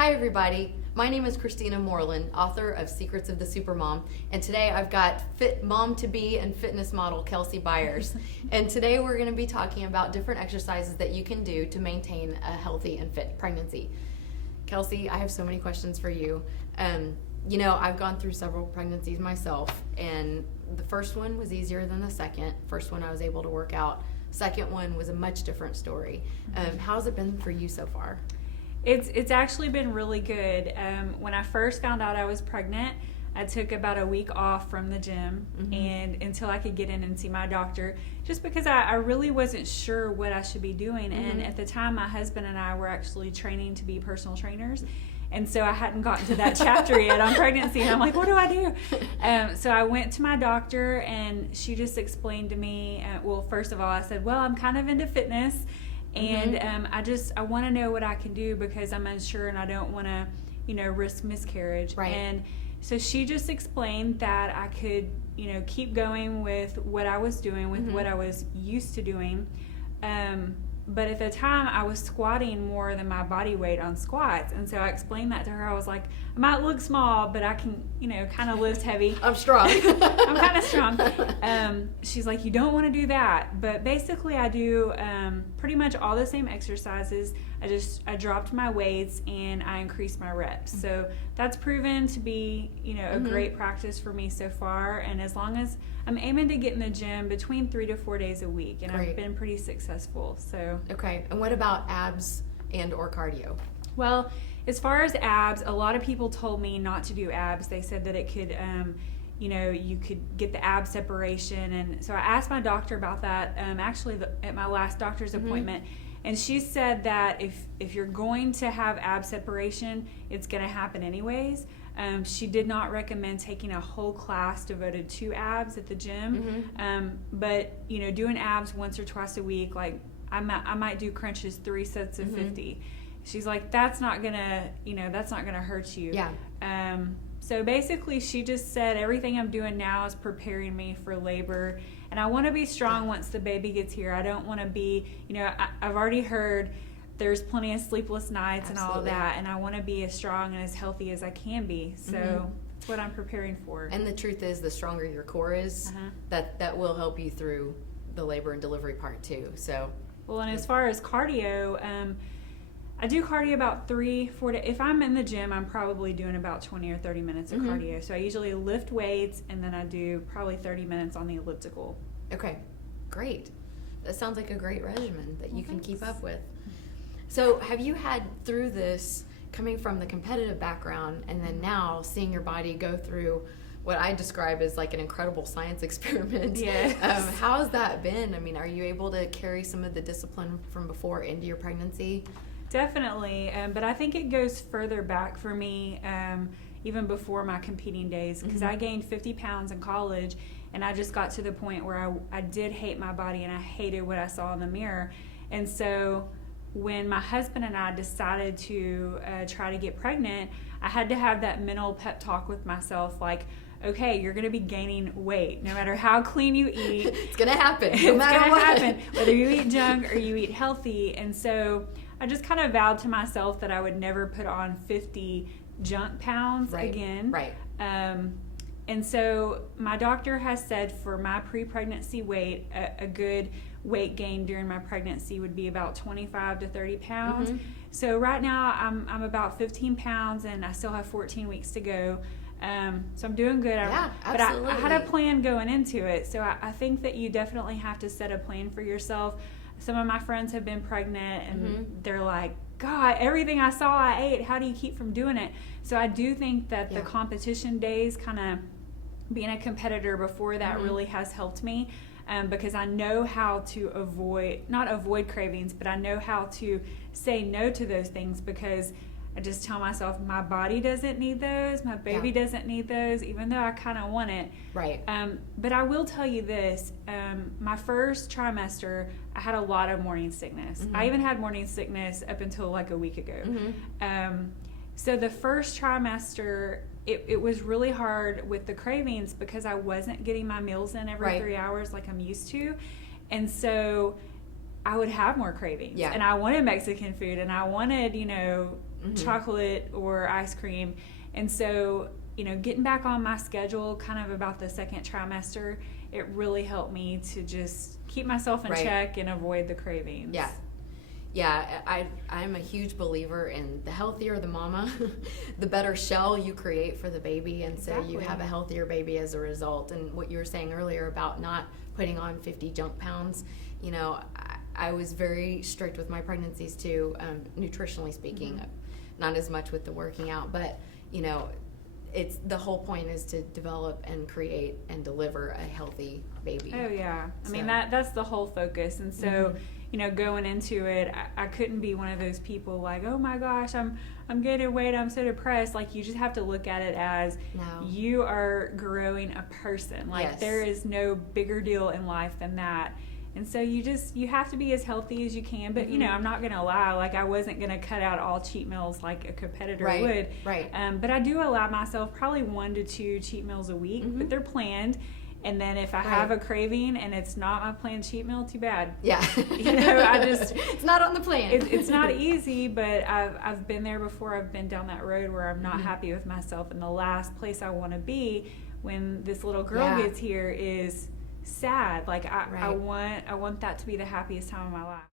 Hi everybody, my name is Christina Moreland, author of Secrets of the Supermom, and today I've got fit mom-to-be and fitness model Kelsey Byers. And today we're going to be talking about different exercises that you can do to maintain a healthy and fit pregnancy. Kelsey, I have so many questions for you. I've gone through several pregnancies myself, and the first one was easier than the second. First one I was able to work out. Second one was a much different story. How's it been for you so far? It's actually been really good. When I first found out I was pregnant, I took about a week off from the gym and until I could get in and see my doctor, just because I really wasn't sure what I should be doing. And at the time, my husband and I were actually training to be personal trainers. And so I hadn't gotten to that chapter yet on pregnancy. And I'm like, what do I do? So I went to my doctor and she just explained to me, first of all, I said, well, I'm kind of into fitness. And I want to know what I can do because I'm unsure and I don't want to, risk miscarriage. Right. And so she just explained that I could, keep going with what I was doing, with what I was used to doing. But at the time, I was squatting more than my body weight on squats. And so I explained that to her. I was like, I might look small, but I can, kind of lift heavy. I'm strong. I'm kind of strong. She's like, you don't want to do that. But basically, I do pretty much all the same exercises. I dropped my weights and I increased my reps. So that's proven to be, a great practice for me so far. And as long as I'm aiming to get in the gym between 3 to 4 days a week, and I've been pretty successful. So okay. And what about abs and or cardio? Well, as far as abs, a lot of people told me not to do abs. They said that it could, you could get the ab separation. And so I asked my doctor about that at my last doctor's appointment. And she said that if you're going to have ab separation, it's going to happen anyways. She did not recommend taking a whole class devoted to abs at the gym. But, doing abs once or twice a week, like I might do crunches 3 sets of 50. She's like, that's not gonna hurt you. Yeah. So basically she just said everything I'm doing now is preparing me for labor. And I want to be strong once the baby gets here. I don't want to be, I've already heard there's plenty of sleepless nights and all of that. And I want to be as strong and as healthy as I can be. So that's what I'm preparing for. And the truth is, the stronger your core is, that will help you through the labor and delivery part too. So. Well, and as far as cardio, I do cardio about 3-4 days. If I'm in the gym, I'm probably doing about 20 or 30 minutes of cardio. So I usually lift weights and then I do probably 30 minutes on the elliptical. Okay, great. That sounds like a great regimen that you can keep up with. So have you had, through this, coming from the competitive background and then now seeing your body go through what I describe as like an incredible science experiment. Yes. How has that been? I mean, are you able to carry some of the discipline from before into your pregnancy? Definitely, but I think it goes further back for me, even before my competing days, because I gained 50 pounds in college, and I just got to the point where I did hate my body, and I hated what I saw in the mirror. And so when my husband and I decided to try to get pregnant, I had to have that mental pep talk with myself, like, okay, you're going to be gaining weight. No matter how clean you eat. It's going to happen. No matter what. Happen, whether you eat junk or you eat healthy. And so I just kind of vowed to myself that I would never put on 50 junk pounds again. Right. And so my doctor has said for my pre-pregnancy weight, a good weight gain during my pregnancy would be about 25 to 30 pounds. So right now I'm about 15 pounds and I still have 14 weeks to go. So I'm doing good. But I had a plan going into it. So I think that you definitely have to set a plan for yourself. Some of my friends have been pregnant and they're like, God, everything I saw I ate. How do you keep from doing it? So I do think that the competition days, kind of being a competitor before that really has helped me. Because I know how to not avoid cravings, but I know how to say no to those things because I just tell myself my body doesn't need those, my baby doesn't need those, even though I kind of want it. Right. But I will tell you this, my first trimester, I had a lot of morning sickness. I even had morning sickness up until like a week ago. So the first trimester, it was really hard with the cravings because I wasn't getting my meals in every 3 hours like I'm used to. And so I would have more cravings. Yeah. And I wanted Mexican food and I wanted, chocolate or ice cream. And so, you know, getting back on my schedule kind of about the second trimester, it really helped me to just keep myself in check and avoid the cravings. Yeah, I'm a huge believer in the healthier the mama, the better shell you create for the baby, and so you have a healthier baby as a result. And what you were saying earlier about not putting on 50 junk pounds, you know, I was very strict with my pregnancies too, nutritionally speaking, not as much with the working out, but, you know, it's the whole point is to develop and create and deliver a healthy baby. Oh yeah, I mean that's the whole focus. And so you know, going into it, I couldn't be one of those people like, oh my gosh, I'm gaining weight, I'm so depressed. Like, you just have to look at it as you are growing a person. Like there is no bigger deal in life than that. And so you have to be as healthy as you can. But, you know, I'm not going to lie. Like, I wasn't going to cut out all cheat meals like a competitor would. But I do allow myself probably 1 to 2 cheat meals a week. But they're planned. And then if I have a craving and it's not my planned cheat meal, too bad. Yeah. You know, I just... it's not on the plan. It's not easy, but I've been there before. I've been down that road where I'm not happy with myself. And the last place I want to be when this little girl gets here is sad. Like, I want that to be the happiest time of my life.